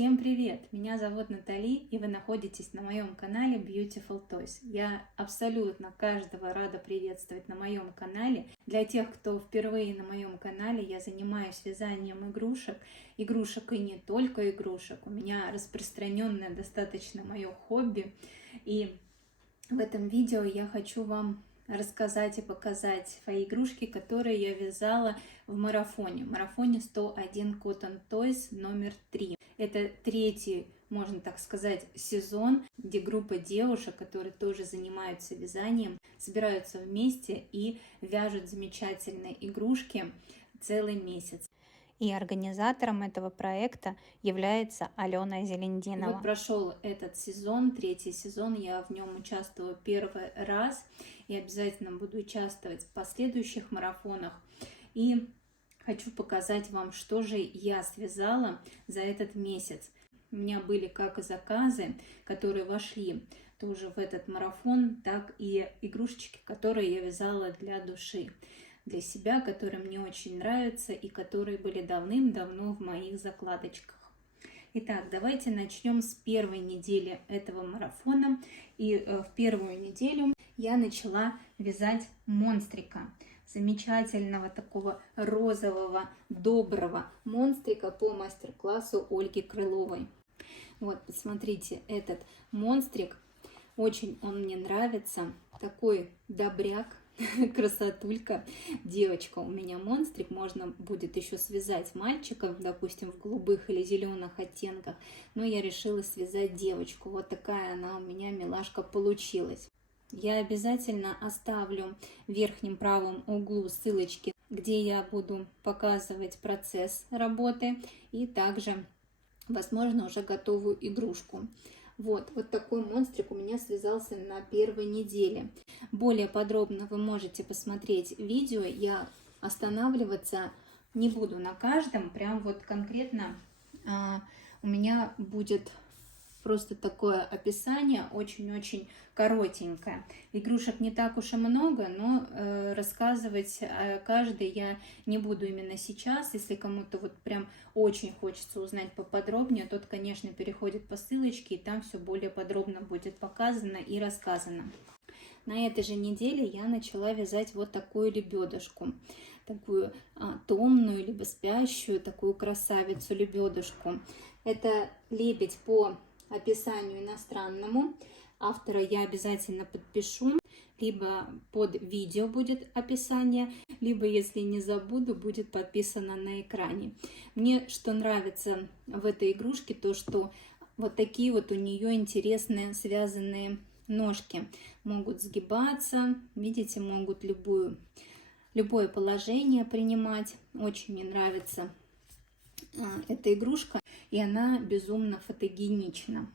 Всем привет! Меня зовут Натали, и вы находитесь на моем канале Beautiful Toys. Я абсолютно каждого рада приветствовать на моем канале. Для тех, кто впервые на моем канале, я занимаюсь вязанием игрушек и не только игрушек. У меня распространенное достаточно мое хобби, и в этом видео я хочу вам рассказать и показать свои игрушки, которые я вязала в марафоне 101 Cotton Toys номер 3. Это третий, можно так сказать, сезон, где группа девушек, которые тоже занимаются вязанием, собираются вместе и вяжут замечательные игрушки целый месяц. И организатором этого проекта является Алена Зелендинова. Вот прошел этот сезон, третий сезон, я в нем участвую первый раз и обязательно буду участвовать в последующих марафонах. И хочу показать вам, что же я связала за этот месяц. У меня были как и заказы, которые вошли тоже в этот марафон, так и игрушечки, которые я вязала для души, для себя, которые мне очень нравятся и которые были давным-давно в моих закладочках. Итак, давайте начнем с первой недели этого марафона. И в первую неделю я начала вязать монстрика. Замечательного такого розового, доброго монстрика по мастер-классу Ольги Крыловой. Вот, посмотрите, этот монстрик, очень он мне нравится, такой добряк, красотулька, девочка. У меня монстрик, можно будет еще связать мальчика, допустим, в голубых или зеленых оттенках, но я решила связать девочку. Вот такая она у меня милашка получилась. Я обязательно оставлю в верхнем правом углу ссылочки, где я буду показывать процесс работы и также, возможно, уже готовую игрушку. Вот такой монстрик у меня связался на первой неделе. Более подробно вы можете посмотреть видео. Я останавливаться не буду на каждом. Прям вот конкретно у меня будет просто такое описание, очень-очень коротенькое. Игрушек не так уж и много, но рассказывать о каждой я не буду именно сейчас. Если кому-то вот прям очень хочется узнать поподробнее, тот, конечно, переходит по ссылочке, и там все более подробно будет показано и рассказано. На этой же неделе я начала вязать вот такую лебедушку, такую томную, либо спящую, такую красавицу-лебедушку. Это лебедь по описанию иностранному. Автора я обязательно подпишу, либо под видео будет описание, либо, если не забуду, будет подписано на экране. Мне что нравится в этой игрушке, то что вот такие вот у нее интересные связанные ножки. Могут сгибаться, видите, могут любое положение принимать. Очень мне нравится эта игрушка, и она безумно фотогенична.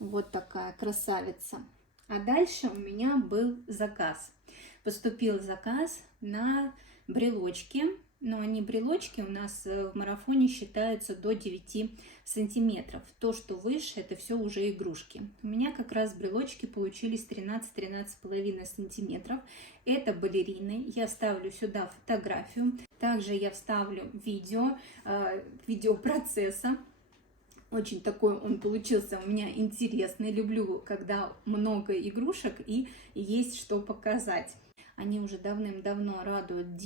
Вот такая красавица. А дальше у меня был заказ. Поступил заказ на брелочки, но они брелочки у нас в марафоне считаются до 9 сантиметров. То, что выше, это все уже игрушки. У меня как раз брелочки получились 13-13,5 сантиметров. Это балерины. Я вставлю сюда фотографию. Также я вставлю видео процесса. Очень такой он получился у меня интересный. Люблю, когда много игрушек и есть что показать. Они уже давным-давно радуют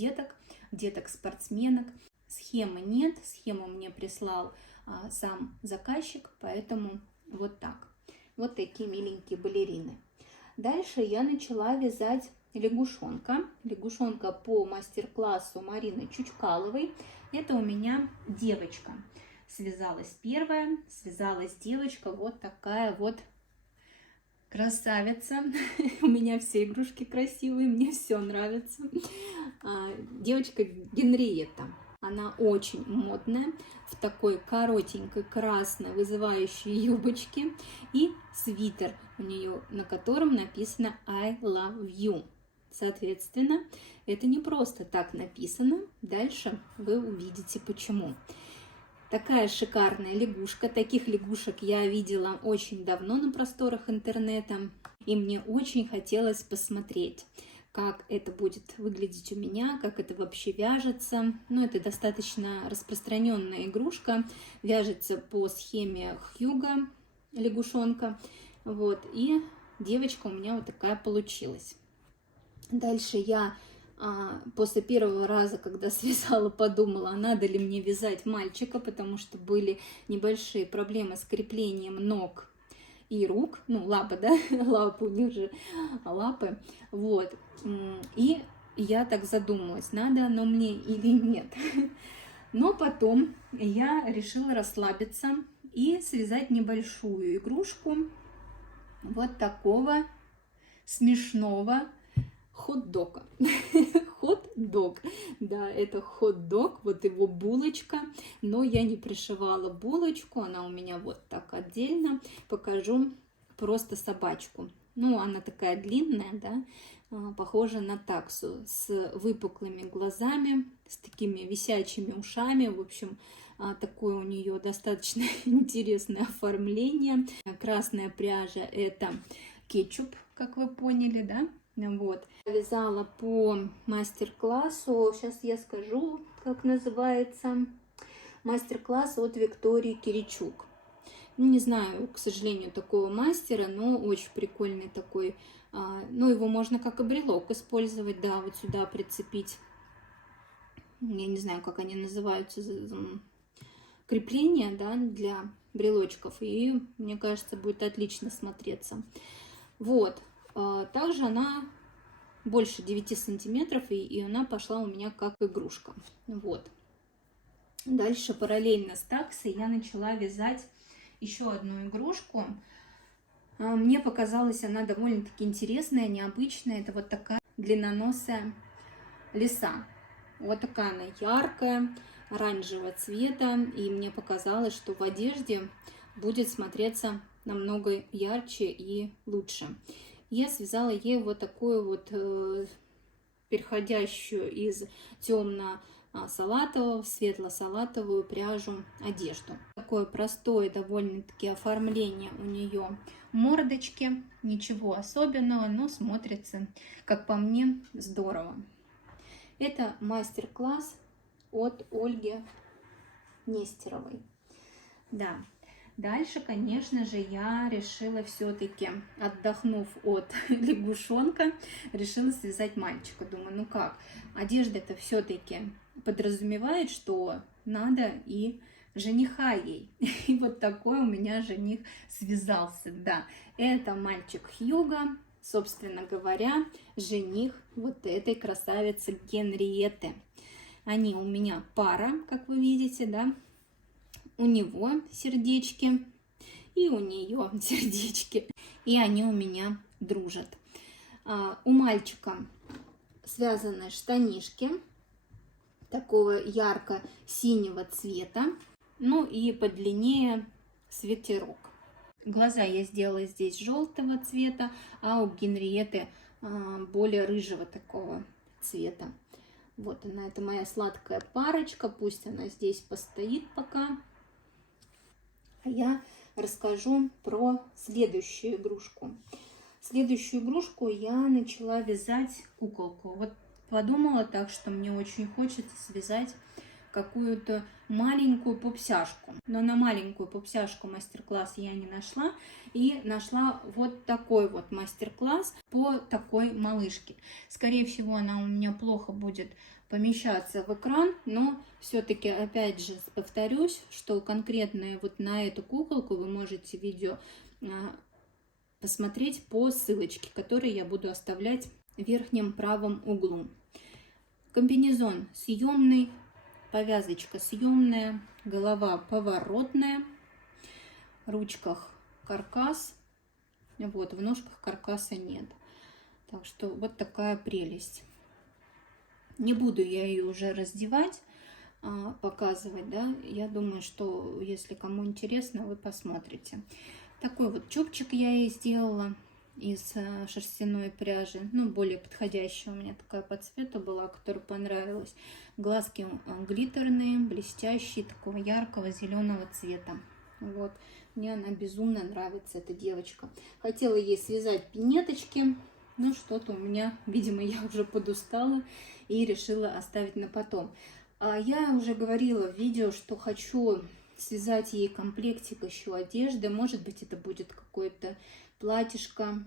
деток-спортсменок. Схемы нет, схему мне прислал сам заказчик, поэтому вот так. Вот такие миленькие балерины. Дальше я начала вязать лягушонка. Лягушонка по мастер-классу Марины Чучкаловой. Это у меня девочка. Связалась первая, связалась девочка, вот такая вот красавица. У меня все игрушки красивые, мне все нравится. Девочка Генриетта. Она очень модная, в такой коротенькой красной вызывающей юбочке. И свитер у нее, на котором написано I love you. Соответственно, это не просто так написано. Дальше вы увидите почему. Такая шикарная лягушка. Таких лягушек я видела очень давно на просторах интернета. И мне очень хотелось посмотреть, как это будет выглядеть у меня, как это вообще вяжется. Ну, это достаточно распространенная игрушка, вяжется по схеме Хьюга, лягушонка. Вот, и девочка у меня вот такая получилась. Дальше я после первого раза, когда связала, подумала, надо ли мне вязать мальчика, потому что были небольшие проблемы с креплением ног и рук, ну, лапы, да, лапы, у них же лапы, вот, и я так задумалась, надо оно мне или нет. Но потом я решила расслабиться и связать небольшую игрушку вот такого смешного хот-дога. Хот-дог. Да, это хот-дог, вот его булочка. Но я не пришивала булочку, она у меня вот так отдельно. Покажу просто собачку. Ну, она такая длинная, да, похожа на таксу, с выпуклыми глазами, с такими висячими ушами. В общем, такое у нее достаточно интересное оформление. Красная пряжа — это кетчуп, как вы поняли, да? Вот. Вязала по мастер-классу, сейчас я скажу, как называется, мастер-класс от Виктории Киричук. Не знаю, к сожалению, такого мастера, но очень прикольный такой. Ну, его можно как и брелок использовать, да, вот сюда прицепить. Я не знаю, как они называются, крепления, да, для брелочков. И, мне кажется, будет отлично смотреться. Вот. Также она больше 9 сантиметров, и она пошла у меня как игрушка. Вот. Дальше параллельно с таксой я начала вязать еще одну игрушку. Мне показалась она довольно-таки интересная, необычная. Это вот такая длинноносая лиса. Вот такая она яркая, оранжевого цвета. И мне показалось, что в одежде будет смотреться намного ярче и лучше. Я связала ей вот такую вот переходящую из темно-салатового в светло-салатовую пряжу одежду. Такое простое довольно-таки оформление у нее мордочки. Ничего особенного, но смотрится, как по мне, здорово. Это мастер-класс от Ольги Нестеровой. Да. Дальше, конечно же, я решила все-таки, отдохнув от лягушонка, решила связать мальчика. Думаю, ну как, одежда-то все-таки подразумевает, что надо и жениха ей. И вот такой у меня жених связался, да. Это мальчик Хьюга, собственно говоря, жених вот этой красавицы Генриетты. Они у меня пара, как вы видите, да. У него сердечки, и у нее сердечки, и они у меня дружат. У мальчика связаны штанишки такого ярко-синего цвета, ну и подлиннее свитерок. Глаза я сделала здесь желтого цвета, а у Генриетты более рыжего такого цвета. Вот она, это моя сладкая парочка, пусть она здесь постоит пока. Я расскажу про следующую игрушку. Следующую игрушку я начала вязать куколку. Вот подумала так, что мне очень хочется связать какую-то маленькую пупсяшку. Но на маленькую пупсяшку мастер-класс я не нашла. И нашла вот такой вот мастер-класс по такой малышке. Скорее всего, она у меня плохо будет помещаться в экран, но все-таки, опять же, повторюсь, что конкретно вот на эту куколку вы можете видео посмотреть по ссылочке, которую я буду оставлять в верхнем правом углу. Комбинезон съемный, повязочка съемная, голова поворотная, в ручках каркас, вот, в ножках каркаса нет. Так что вот такая прелесть. Не буду я ее уже раздевать, показывать, да. Я думаю, что если кому интересно, вы посмотрите. Такой вот чубчик я ей сделала из шерстяной пряжи, ну, более подходящая у меня такая по цвету была, которая понравилась. Глазки глиттерные, блестящие, такого яркого зеленого цвета. Вот, мне она безумно нравится, эта девочка. Хотела ей связать пинеточки, Но что-то у меня, видимо, я уже подустала и решила оставить на потом. Я уже говорила в видео, что хочу связать ей комплектик еще одежды. Может быть, это будет какое-то платьишко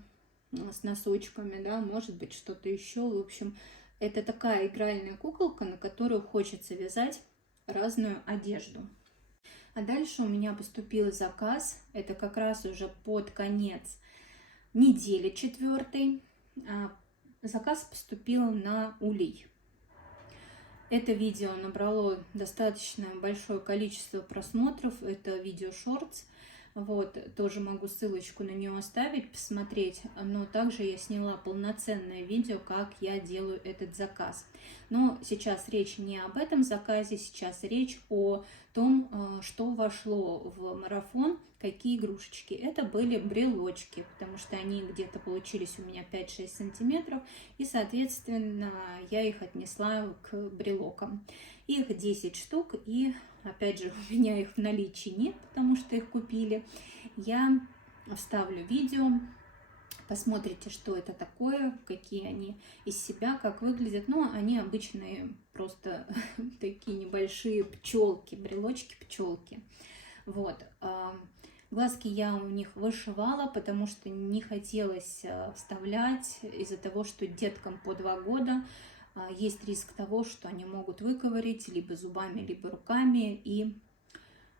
с носочками, да, может быть, что-то еще. В общем, это такая игральная куколка, на которую хочется вязать разную одежду. А дальше у меня поступил заказ. Это как раз уже под конец недели 4. Заказ поступил на улей. Это видео набрало достаточно большое количество просмотров. Это видео шортс. Вот, тоже могу ссылочку на нее оставить, посмотреть. Но также я сняла полноценное видео, как я делаю этот заказ. Но сейчас речь не об этом заказе, сейчас речь о том, что вошло в марафон, какие игрушечки. Это были брелочки, потому что они где-то получились у меня 5-6 сантиметров, и, соответственно, я их отнесла к брелокам. Их 10 штук, и, опять же, у меня их в наличии нет, потому что их купили. Я вставлю видео, посмотрите, что это такое, какие они из себя, как выглядят. Ну, они обычные, просто такие небольшие пчелки, брелочки-пчелки. Вот. Глазки я у них вышивала, потому что не хотелось вставлять из-за того, что деткам по 2 года есть риск того, что они могут выковырять либо зубами, либо руками. И,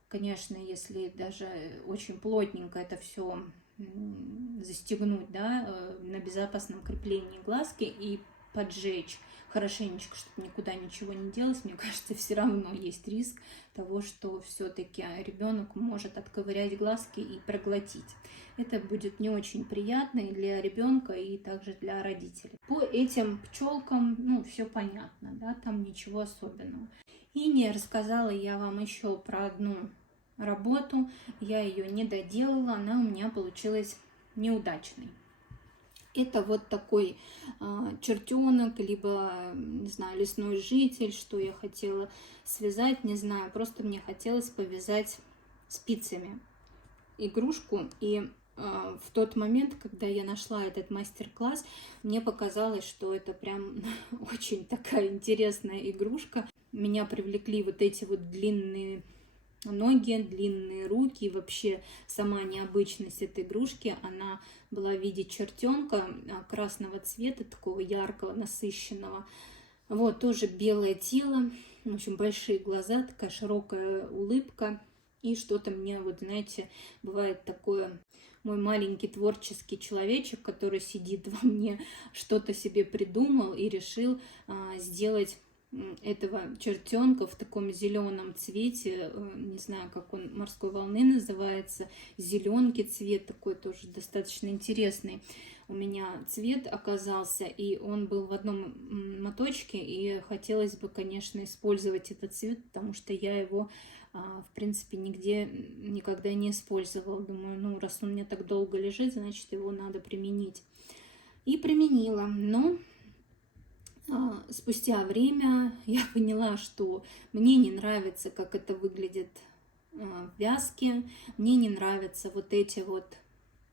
конечно, если даже очень плотненько это все застегнуть, да, на безопасном креплении глазки и поджечь хорошенечко, чтобы никуда ничего не делать, мне кажется, все равно есть риск того, что все-таки ребенок может отковырять глазки и проглотить. Это будет не очень приятно и для ребенка, и также для родителей. По этим пчелкам, ну, все понятно, да, там ничего особенного. И не рассказала я вам еще про одну работу, я ее не доделала, она у меня получилась неудачной. Это вот такой чертенок, либо, не знаю, лесной житель, что я хотела связать, не знаю, просто мне хотелось повязать спицами игрушку. И в тот момент, когда я нашла этот мастер-класс, мне показалось, что это прям очень такая интересная игрушка. Меня привлекли вот эти вот длинные ноги, длинные руки, и вообще сама необычность этой игрушки. Она была в виде чертенка красного цвета, такого яркого, насыщенного. Вот, тоже белое тело, в общем, большие глаза, такая широкая улыбка. И что-то мне, вот знаете, бывает такое, мой маленький творческий человечек, который сидит во мне, что-то себе придумал и решил сделать этого чертенка в таком зеленом цвете, не знаю, как он, морской волны называется, зеленый цвет, такой тоже достаточно интересный у меня цвет оказался, и он был в одном моточке, и хотелось бы, конечно, использовать этот цвет, потому что я его, в принципе, нигде никогда не использовала. Думаю, ну, раз он у меня так долго лежит, значит, его надо применить. И применила, но спустя время я поняла, что мне не нравится, как это выглядит в вязке, мне не нравятся вот эти вот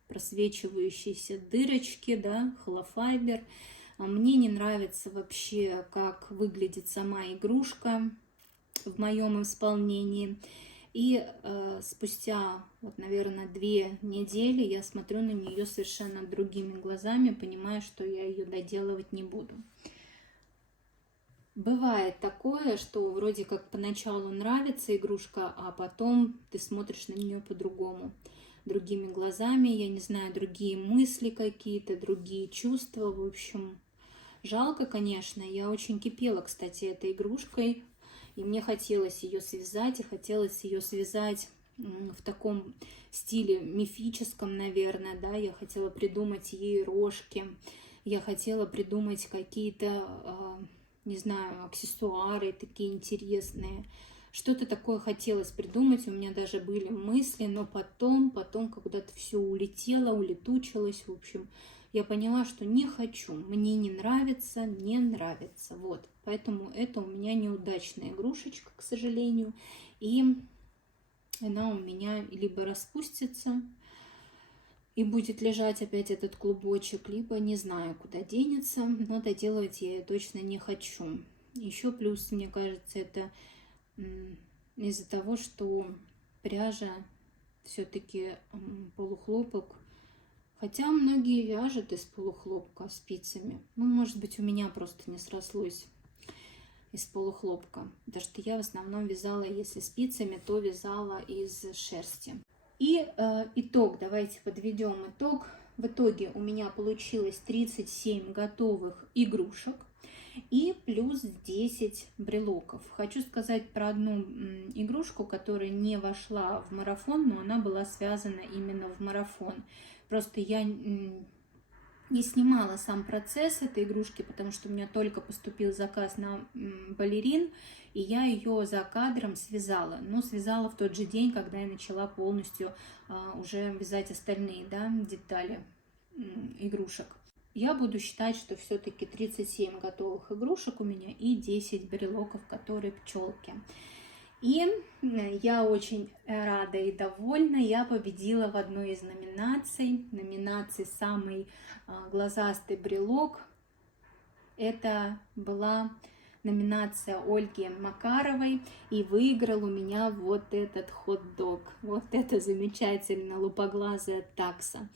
просвечивающиеся дырочки, да, холофайбер, мне не нравится вообще, как выглядит сама игрушка в моем исполнении. И спустя, вот, наверное, 2 недели я смотрю на нее совершенно другими глазами, понимаю, что я ее доделывать не буду. Бывает такое, что вроде как поначалу нравится игрушка, а потом ты смотришь на нее по-другому, другими глазами, я не знаю, другие мысли какие-то, другие чувства, в общем. Жалко, конечно, я очень кипела, кстати, этой игрушкой, и мне хотелось ее связать, и хотелось ее связать в таком стиле мифическом, наверное, да, я хотела придумать ей рожки, я хотела придумать какие-то не знаю, аксессуары такие интересные. Что-то такое хотелось придумать, у меня даже были мысли, но потом когда-то все улетело, улетучилось, в общем, я поняла, что не хочу, мне не нравится, не нравится, вот. Поэтому это у меня неудачная игрушечка, к сожалению, и она у меня либо распустится, и будет лежать опять этот клубочек, либо не знаю, куда денется, но доделывать я ее точно не хочу. Еще плюс, мне кажется, это из-за того, что пряжа все-таки полухлопок. Хотя многие вяжут из полухлопка спицами. Ну, может быть, у меня просто не срослось из полухлопка. Потому что я в основном вязала, если спицами, то вязала из шерсти. И итог, давайте подведем итог. В итоге у меня получилось 37 готовых игрушек и плюс 10 брелоков. Хочу сказать про одну игрушку, которая не вошла в марафон, но она была связана именно в марафон. Просто я не снимала сам процесс этой игрушки, потому что у меня только поступил заказ на балерин, и я ее за кадром связала. Но связала в тот же день, когда я начала полностью уже вязать остальные, да, детали игрушек. Я буду считать, что все-таки 37 готовых игрушек у меня и 10 брелоков, которые пчелки. И я очень рада и довольна. Я победила в одной из номинаций «Самый глазастый брелок». Это была номинация Ольги Макаровой, и выиграл у меня вот этот хот-дог. Вот это замечательно лупоглазая такса.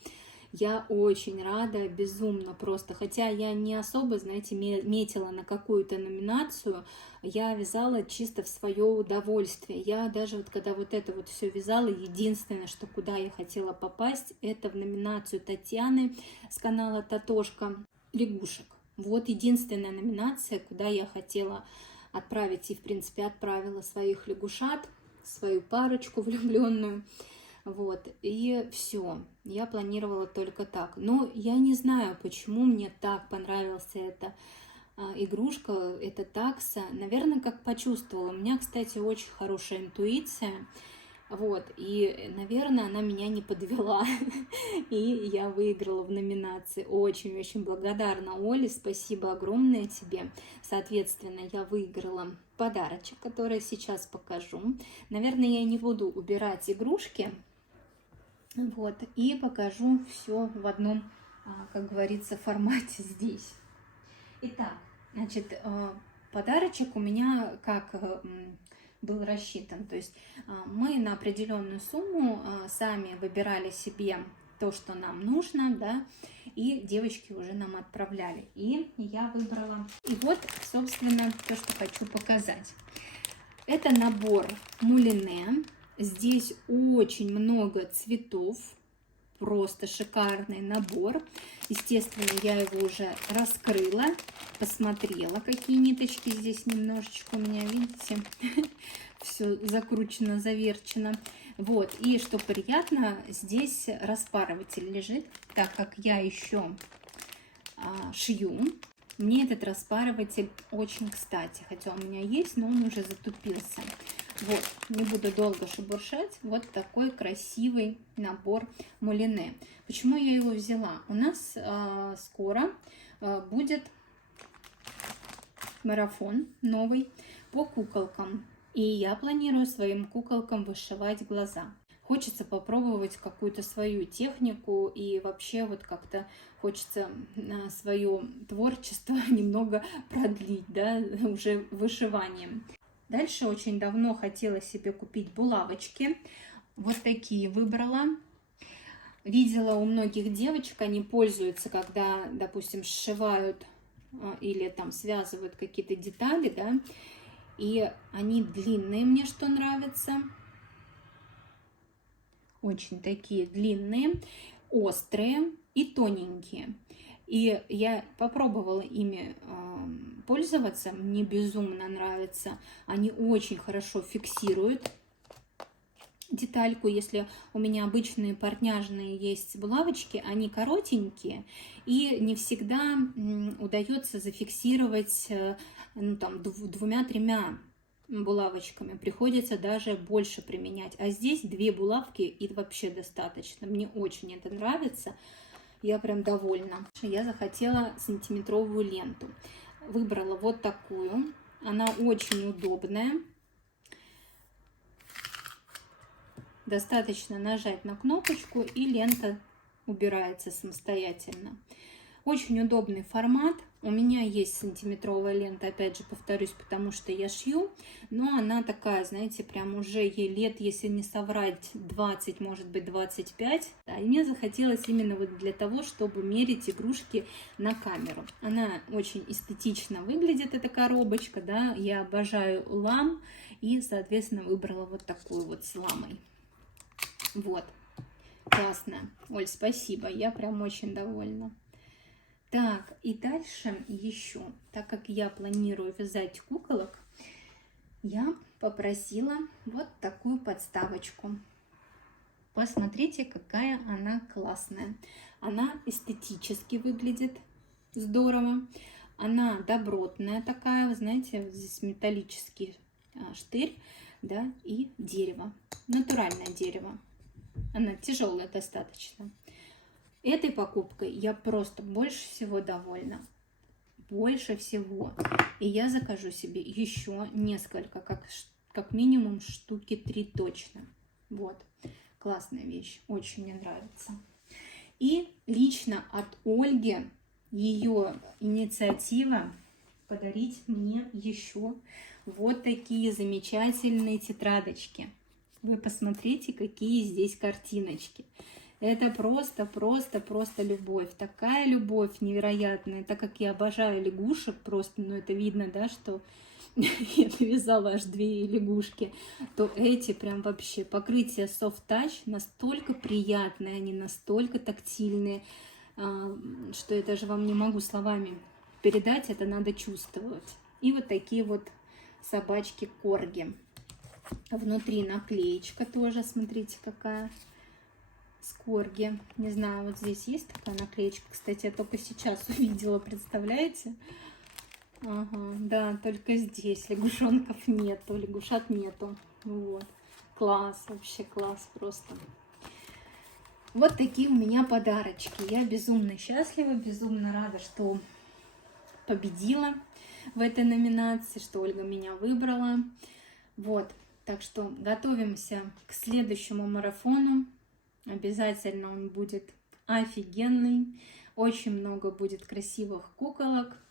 Я очень рада, безумно просто. Хотя я не особо, знаете, метила на какую-то номинацию. Я вязала чисто в свое удовольствие. Я даже вот когда вот это вот все вязала, единственное, что куда я хотела попасть, это в номинацию Татьяны с канала Татошка лягушек. Вот единственная номинация, куда я хотела отправить, и в принципе отправила своих лягушат, свою парочку влюбленную. Вот, и все, я планировала только так. Но я не знаю, почему мне так понравилась эта игрушка, эта такса. Наверное, как почувствовала. У меня, кстати, очень хорошая интуиция. Вот, и, наверное, она меня не подвела. И я выиграла в номинации. Очень-очень благодарна, Оле. Спасибо огромное тебе. Соответственно, я выиграла подарочек, который сейчас покажу. Наверное, я не буду убирать игрушки. Вот, и покажу все в одном, как говорится, формате здесь. Итак, значит, подарочек у меня как был рассчитан. То есть мы на определенную сумму сами выбирали себе то, что нам нужно, да, и девочки уже нам отправляли. И я выбрала. И вот, собственно, то, что хочу показать. Это набор мулине. Здесь очень много цветов, просто шикарный набор. Естественно, я его уже раскрыла, посмотрела, какие ниточки здесь немножечко у меня, видите, все закручено, заверчено. Вот, и что приятно, здесь распарыватель лежит, так как я еще шью. Мне этот распарыватель очень кстати, хотя у меня есть, но он уже затупился. Вот, не буду долго шебуршать. Вот такой красивый набор мулине. Почему я его взяла? У нас скоро будет марафон новый по куколкам. И я планирую своим куколкам вышивать глаза. Хочется попробовать какую-то свою технику и вообще вот как-то хочется свое творчество немного продлить, да, уже вышиванием. Дальше очень давно хотела себе купить булавочки. Вот такие выбрала. Видела у многих девочек, они пользуются, когда, допустим, сшивают или там связывают какие-то детали, да, и они длинные, мне что нравится. Очень такие длинные, острые и тоненькие. И я попробовала ими пользоваться, мне безумно нравится. Они очень хорошо фиксируют детальку. Если у меня обычные портняжные есть булавочки, они коротенькие, и не всегда удается зафиксировать ну, там, 2-3 булавочками. Приходится даже больше применять. А здесь 2 булавки и вообще достаточно. Мне очень это нравится. Я прям довольна. Я захотела сантиметровую ленту. Выбрала вот такую. Она очень удобная. Достаточно нажать на кнопочку, и лента убирается самостоятельно. Очень удобный формат. У меня есть сантиметровая лента, опять же, повторюсь, потому что я шью, но она такая, знаете, прям уже ей лет, если не соврать, 20, может быть, 25. Да, и мне захотелось именно вот для того, чтобы мерить игрушки на камеру. Она очень эстетично выглядит, эта коробочка, да, я обожаю лам, и, соответственно, выбрала вот такую вот с ламой. Вот, классно. Оль, спасибо, я прям очень довольна. Так, и дальше еще, так как я планирую вязать куколок, я попросила вот такую подставочку. Посмотрите, какая она классная. Она эстетически выглядит здорово. Она добротная такая, вы знаете, вот здесь металлический штырь, да, и дерево. Натуральное дерево. Она тяжелая достаточно. Этой покупкой я просто больше всего довольна. Больше всего. И я закажу себе еще несколько, как минимум штуки 3 точно. Вот. Классная вещь. Очень мне нравится. И лично от Ольги ее инициатива подарить мне еще вот такие замечательные тетрадочки. Вы посмотрите, какие здесь картиночки. Это просто любовь. Такая любовь невероятная. Так как я обожаю лягушек, просто, ну это видно, да, что я навязала аж 2 лягушки, то эти прям вообще покрытие Soft Touch настолько приятные, они настолько тактильные, что я даже вам не могу словами передать, это надо чувствовать. И вот такие вот собачки корги. Внутри наклеечка тоже, смотрите, какая. С корги. Не знаю, вот здесь есть такая наклеечка. Кстати, я только сейчас увидела, представляете? Ага, да, только здесь лягушонков нету, лягушат нету. Вот. Класс, вообще класс просто. Вот такие у меня подарочки. Я безумно счастлива, безумно рада, что победила в этой номинации, что Ольга меня выбрала. Вот, так что готовимся к следующему марафону. Обязательно он будет офигенный. Очень много будет красивых куколок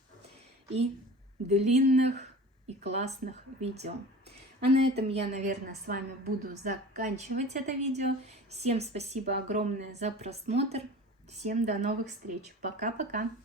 и длинных и классных видео. А на этом я, наверное, с вами буду заканчивать это видео. Всем спасибо огромное за просмотр. Всем до новых встреч. Пока-пока.